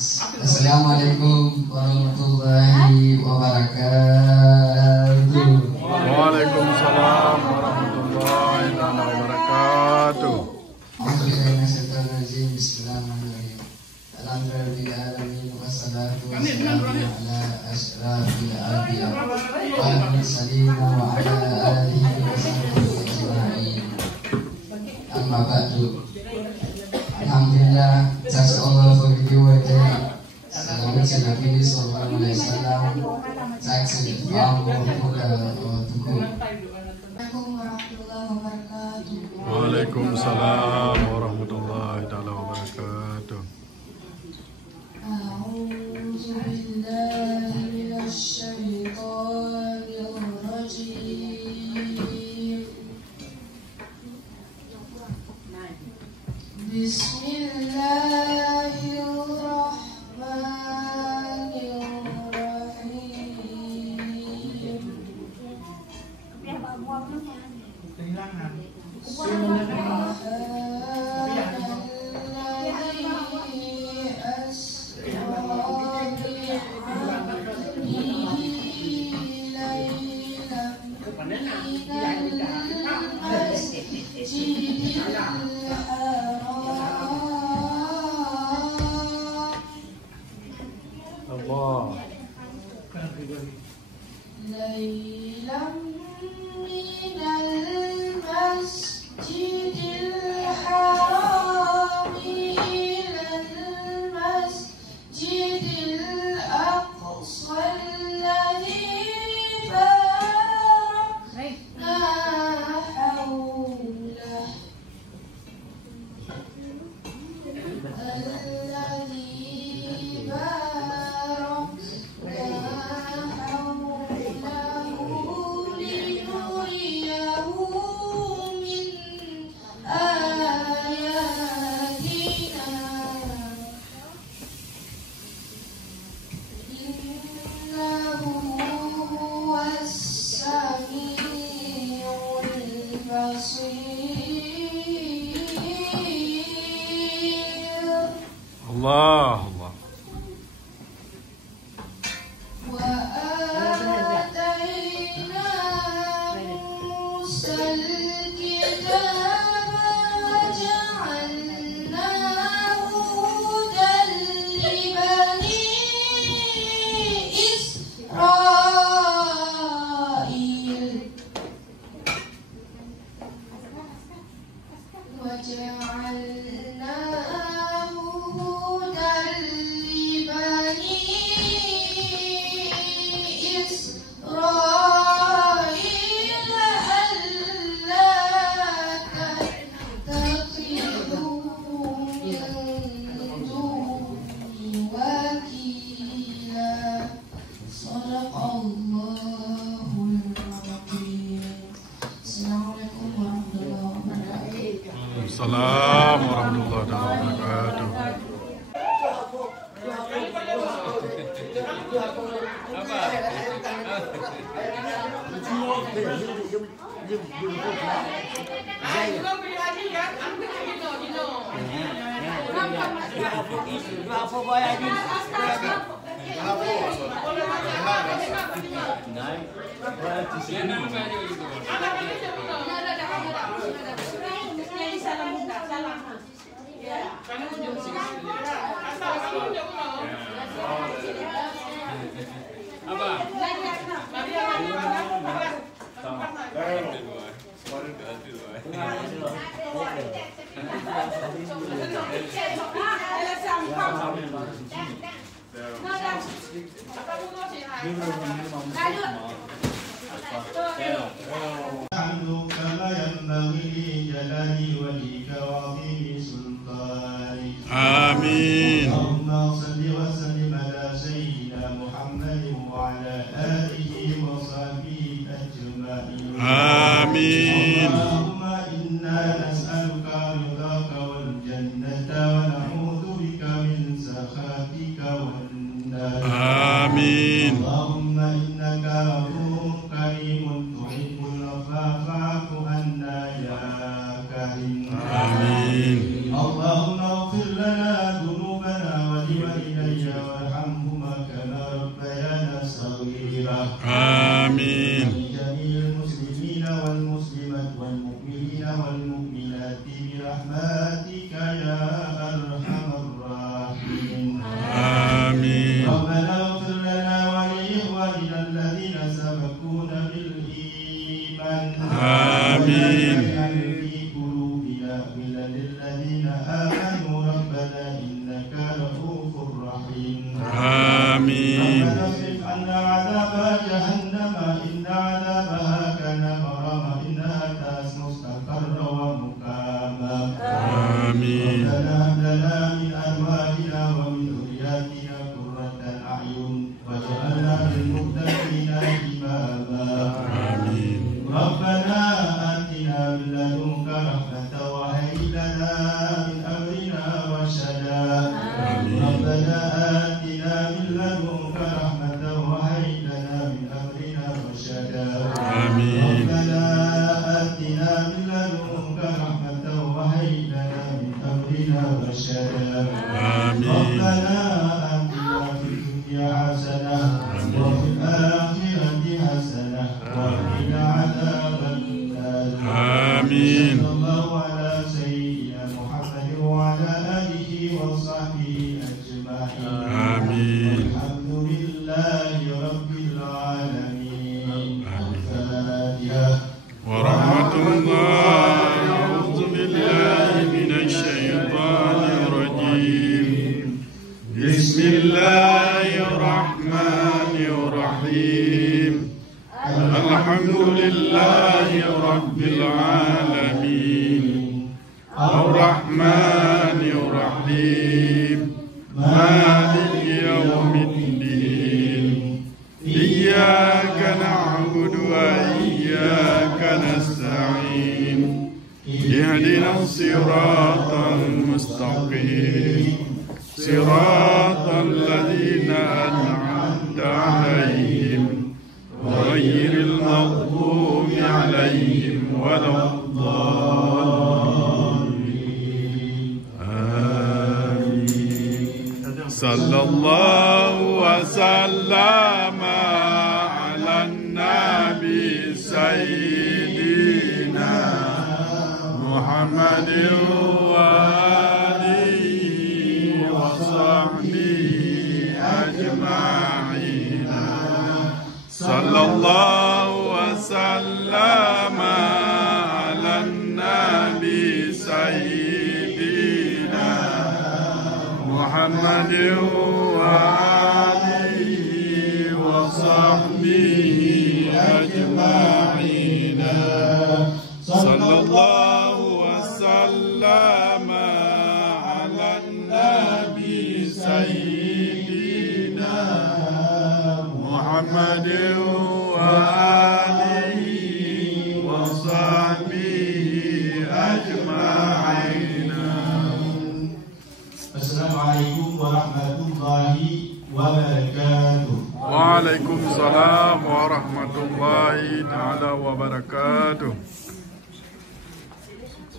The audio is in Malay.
Assalamualaikum warahmatullahi wabarakatuh. Waalaikumsalam warahmatullahi wabarakatuh. Bismillahirrahmanirrahim. Alhamdulillahirabbil alamin wassalatu wassalamu ala asyrafil anbiya wal mursalin wa ala alihi wa sahbihi ajma'in. Amma ba'du. Alhamdulillah, just Allah for video day. Salamat sa Nabi sallallahu alaihi wasallam. Saksi Allah tuku. Waalaikumsalam warahmatullahi taala wabarakatuh. A'udzu billahi minasy syaithanir rajim. Bismillahirrahmanirrahim. Lailam minal masjidil haram ilal masjidil aqsa alladhi barakna hawlah alladhi Allah Allah. Assalamualaikum warahmatullahi wabarakatuh. Amin. Allahumma salli wa sallim ala sayyidina Muhammadin wa ala alihi wa sahbihi ajma'in. Amin. Allahumma inna nas'aluka ridhaka wal jannata wa na'udzu bika min sakhatika wan nar. Amin. Allahumma innaka afuwwun karimun tuhibbul afwa fa'fu anna ya karim. Amin. Allahumma ighfir lana dhunubana wa liwalidayna وارحمهما كما ربيانا صغيرا. آمين. ولجميع المسلمين والمسلمات والمؤمنين والمؤمنات برحمتك يا أرحم الراحمين. آمين. ربنا اغفر لنا ولإخواننا الذين سبقونا بالإيمان. آمين. في قلوبنا غلا للذين آمنوا ربنا إنك رؤوف رحيم. آمين. ربنا اصرف عنا عذاب جهنم إن عذابها كان غراما إنها كانت مستقرا ومقاما. آمين. ربنا هب لنا من أزواجنا ومن ذرياتنا قرة أعين واجعلنا للمتقين إماما. آمين. ربنا آتنا من لدنك رحمة وهيئ لنا من أمرنا رشدا. ربنا آتنا من لدنك رحمة وهيئ لنا من أمرنا رشدا. آمين. ربنا آتنا من لدنك رحمة وهيئ لنا من أمرنا رشدا. آمين. ربنا آتنا في الدنيا حسنة وفي الآخرة حسنة وقنا عذاب النار. آمين. صلى الله على سيدنا محمد وعلى آله وصحبه أجمعين. آمين. الحمد لله رب العالمين. الفاتحة. ورحمة الله. أعوذ بالله من الشيطان الرجيم. بسم الله الرحمن الرحيم. الحمد لله رب العالمين. الرحمن الرحيم. مالك يوم الدين. إياك نعبد وإياك نستعين. اهدنا الصراط المستقيم. صراط الذين أنعمت عليهم غير المغضوب عليهم ولا الضالين. آمين. صلى الله وسلم على النبي سيدنا محمد وآله وصحبه أجمعين. صلى الله وسلم على النبي سيدنا محمد وآله وصحبه أجمعين. صلى الله وسلم على النبي سيدنا محمد وآله وصحبه أجمعين. السلام عليكم ورحمة الله وبركاته. وعليكم السلام ورحمة الله تعالى وبركاته.